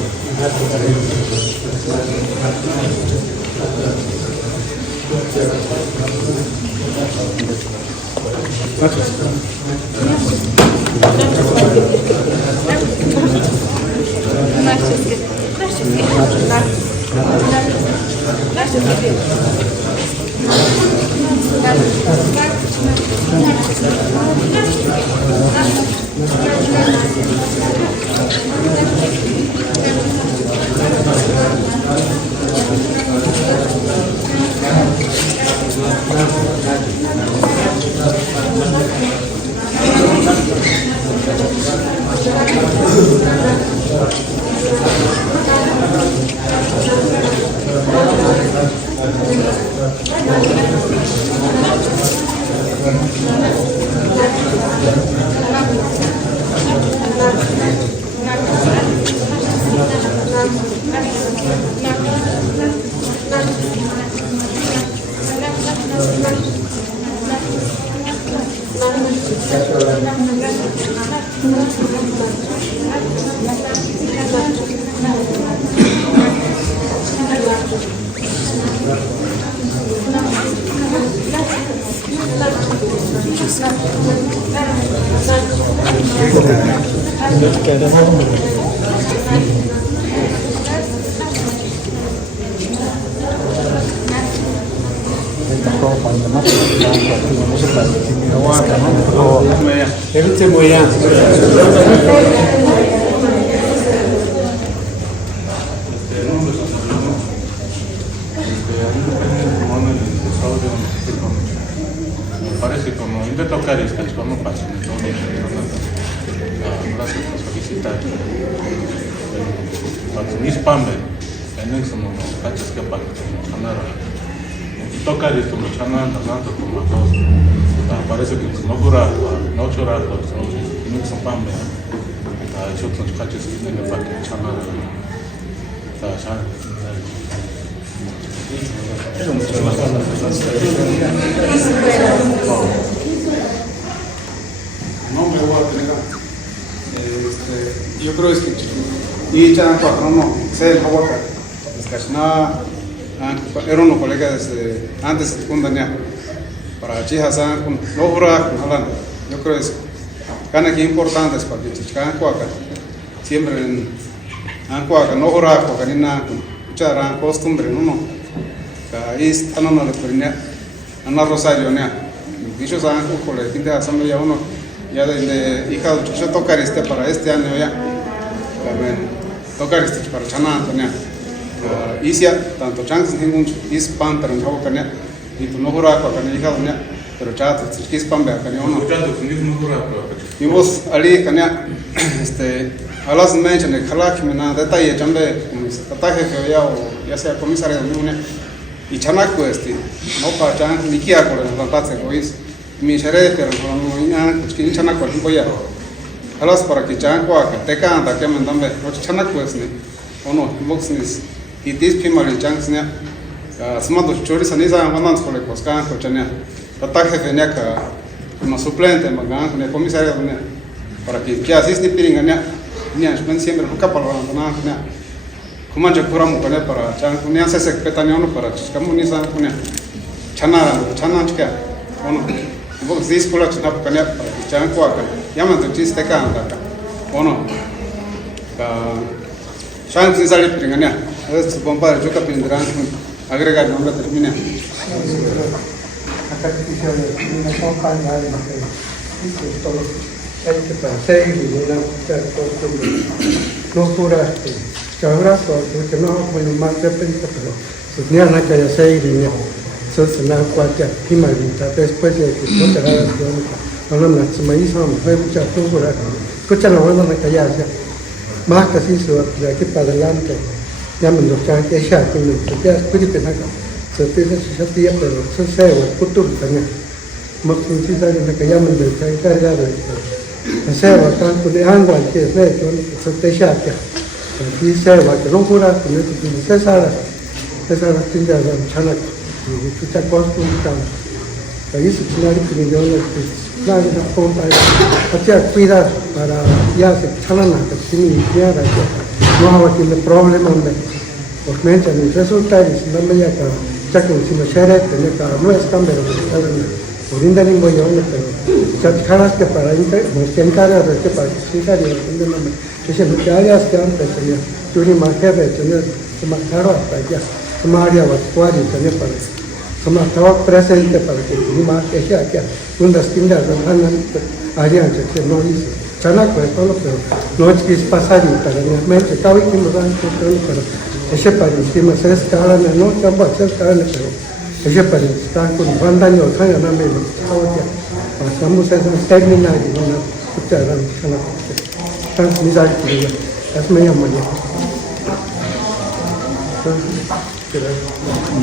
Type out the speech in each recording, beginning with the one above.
Gracias. Parece como intenta tocar es que no pasa, gracias por solicitar. Ni spambe, en eso no cachas que para tocar esto no chana tanto como dos. Parece que no dura, no chora, no spambe. Yo te cachas que tiene para que chana. No me voy a tener. Yo creo que y ya no sé el favor era un colega desde antes de secundaria para chicas con lograr yo creo que gana que importante es para que chicas siempre en ancuaca no hora con canina mucha costumbre no es tan no le ponía ana rosario ne dicho saben con la gente de asamblea uno ya de hija yo tocar para este año ya tocar para chana Antonia y si tanto chances ningún es pan pero no canea y tu no hora con canea hija unia pero chat es pan vea canea uno y vos ali canea a las mention de calak me nada detalle jambe ataque que ya sea comisario de unia y chanaco no para chan ni que con la paz egoís mi shere pero no ina que chanaco no voy a alas para que chanco a te canta que me dambe no chanaco es ni o no boxnis y this primary chance ne smado chori saniza mandan con el coscan con chania ataque que ne ka no suplente magan con el comisario ne para que asiste piringa ne ni siempre nunca para ne como yo curamos con él para chan unia se secretario no para como ni san unia chana chica ono vos dis cola chana con él para que chan ko acá llaman tu chiste canta ono ka chan sin salir pringania es compadre yo que pindran agregar nombre termina acá dice una campaña de todo hay que pasar y no curaste ahora porque no bueno más de repente pero pues ni a nada que ya se iría entonces nada cualquier primarita después de que no te hagas no me me hizo fue mucha cultura escucha la buena que ya más casi de aquí para adelante ya me lo saben que ya que ya puede pensar se tiene su tía pero se sabe cultura también más sencilla que ya me lo saben que ya de se va tanto de agua que es de se te ya y se va que no cura con el esa tienda de chana y tu chacos con tan ahí se tiene que yo la ponta hacia cuidar para ya se chana que tiene ya no tiene problema, porque me echan el resultado y si no me llega, ya que si me shere, no es cambio, por inda ni voy a uno, pero ya caras que para inter, me estén caras de que para que sí caras, que se me caras que antes tenía, yo ni más que tenía, se me caro hasta allá, se me haría vascuar y tenía para eso. Se me estaba presente para que ni más que sea que unas tiendas de harían que no hizo. Chanaco es todo, pero no es que es pasar y para mi mente, cada vez que nos dan pero ese para encima se escala, no, tampoco se escala, pero ese para estar con un daño, que ya no me lo pasamos a esa terminal y no escucharan Chanaco. Entonces, mis arquitectos, es medio mañana.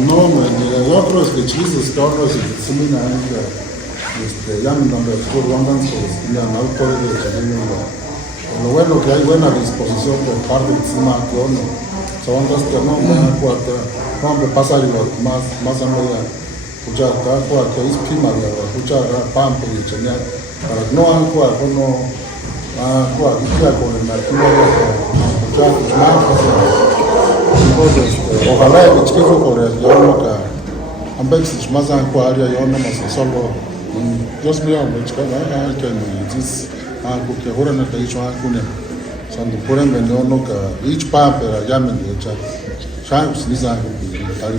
No, el otro es que chistes, que otro es que se mina ya me dan los curvandas ya no autores de Chanel. Lo bueno que hay buena disposición por parte de Sima que uno son dos que no me cuarta no me pasa algo más a media escuchar cada cual que es prima de escuchar pampo y Chanel para no han cual uno cual y con el martillo escuchar entonces ojalá que chiquito por el yo no que han veces más a cual yo no más solo Dios mío, que me dice que ahora no te he dicho algo, cuando pueden venir uno que each pa pero ya me lo echa, chance dice algo que tal y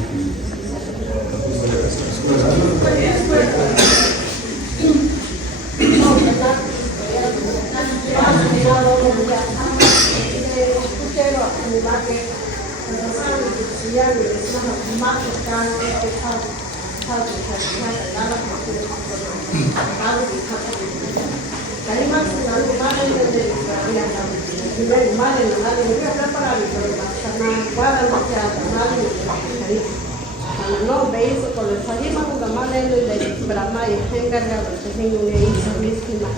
no veis con el salima con la mano de Brahma y encargado de tener una isla misma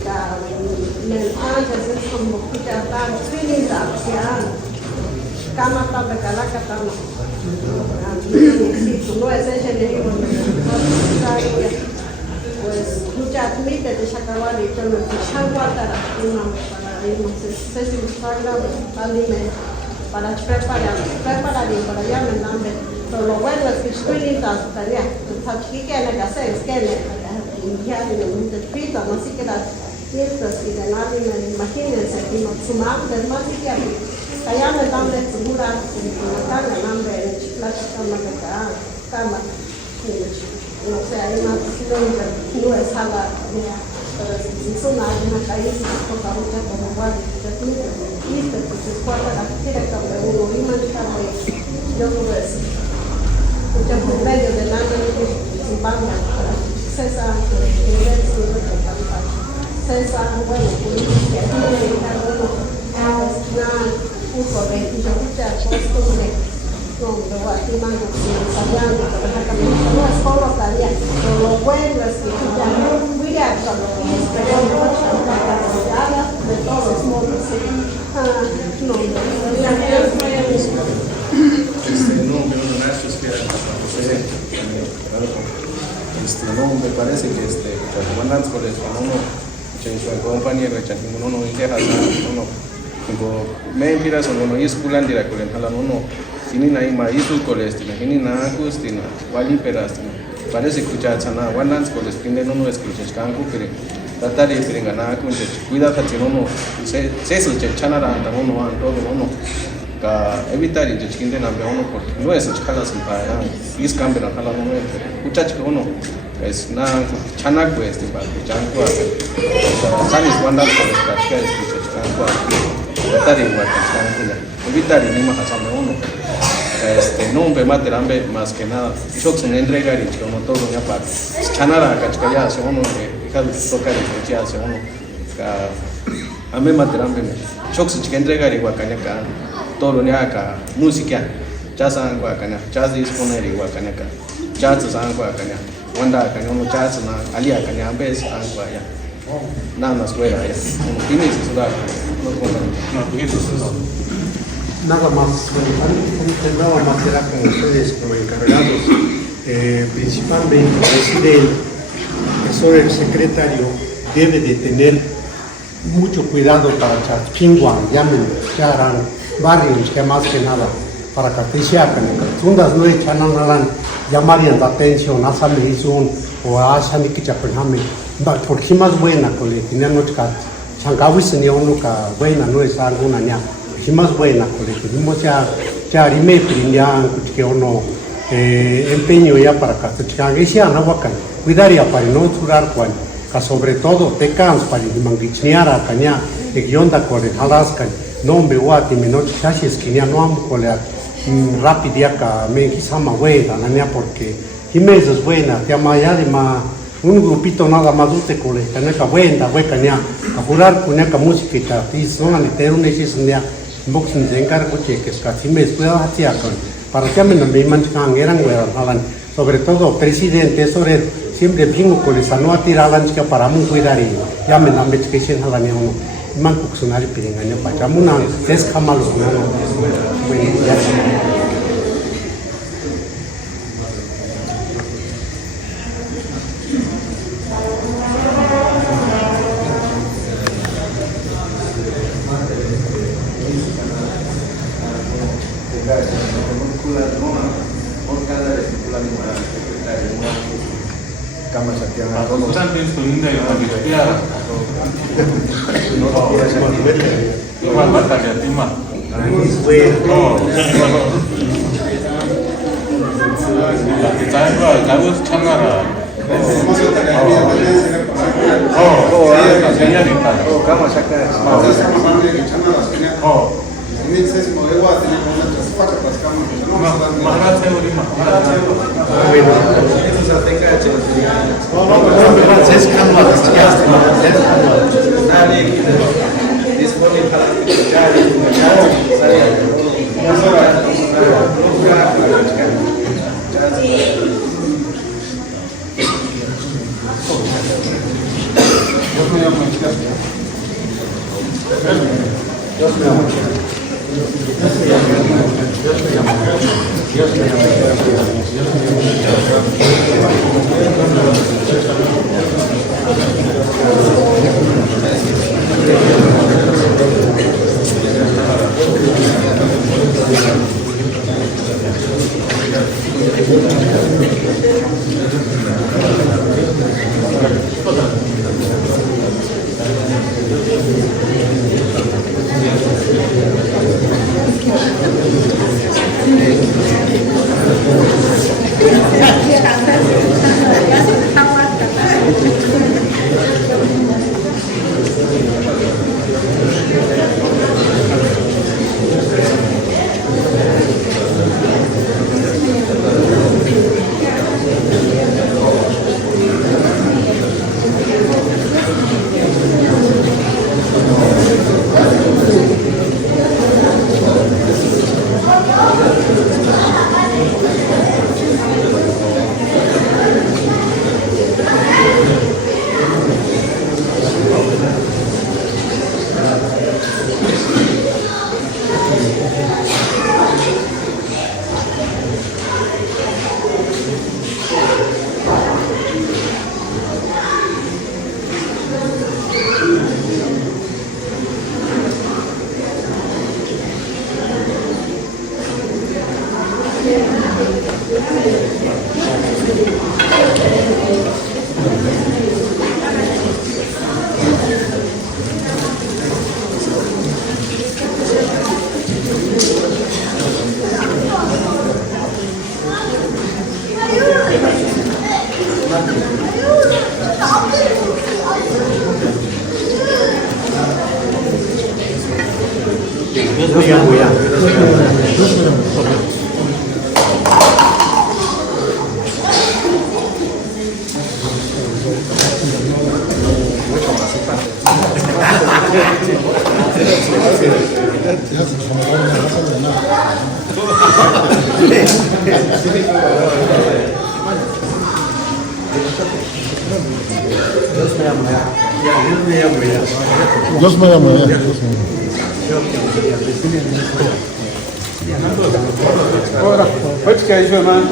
que antes es como que ya están civilización cama para calaca tama no es ese le pues mucha admite de sacar y yo no te changuatara una para irnos se sagra para preparar y para allá me dan pero lo bueno es que estoy tarea que le hacer es que le limpiar y un despito no así que las fiestas y de nadie me imagínense que nos sumamos del más y que allá me dan de segura en la carga hambre en chiplacha cama no sé, hay una cuestión que no es algo, pero si son una caída, por favor, como igual, y pues es cuarta la directa de uno, y manejamos, yo no lo sé. Muchos por medio de la sin banda, César, César, bueno, política, uso de escuchar, no, luego aquí mando ensayando, no es solo tarea, pero lo bueno es que ya no voy a de todos modos. No, me parece que cuando antes por eso uno compañero uno no me miras uno y esculan dirá con uno ini na ima isu colestina ini na agustina wali perastina parece escuchar sana wanans colestina no escuchas canco pero tratar de pringar na kunje cuida que no se suche chanara anda uno an todo uno ka evitar y chiquinde na be uno por no es escala sin para is cambia na la no muchacho que uno es na chanak pues de para chanco sanis wandas colestina que escuchas canco tratar de evitar y ni más a uno no me materambe más que nada yo se entregar y como todo ya para chanara cachaya se uno que tocar y ya se uno a mí materambe yo se entregar igual caña todo ya acá música ya saben cuál caña ya se disponer igual caña ya se saben cuál caña wanda caña uno ya se na alia caña a veces saben cuál ya nada más fuera ya tiene que sudar Nada más, nada más será con ustedes como encargados, principalmente el presidente, el secretario debe de tener mucho cuidado para que Pinguan, llamen, que harán barrios que más que nada, para que te sepan, que tundas no echan a llamarían la atención, a Samizun o a Samikichapenhame, porque más buena, colegio, no es que Chancawis ni uno que buena, no es alguna ña, más buena, colegio, no ya rime priñan, que uno empeño ya para que te changuean, cuidaría para no turar cual. Sobre todo te cansas para mangichniara caña e guionda con Alaska no me guati me noche casi es que no amo colear rápido acá me quizama buena la porque Jiménez es buena te amaya de un grupito nada más usted cole caña buena caña a jurar con esa música y son al tener un necesidad boxing de encargo que es casi me pueda hacer para que me no me manchen eran sobre todo presidente sobre siempre bingo con esa no atiralan que para muy cuidar y ya me dan educación a la niña man cuxunari piringannya para muna es kamalos no bueno ya Dios me llama. Ahora, pues que ayuda más.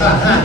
Thank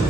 you.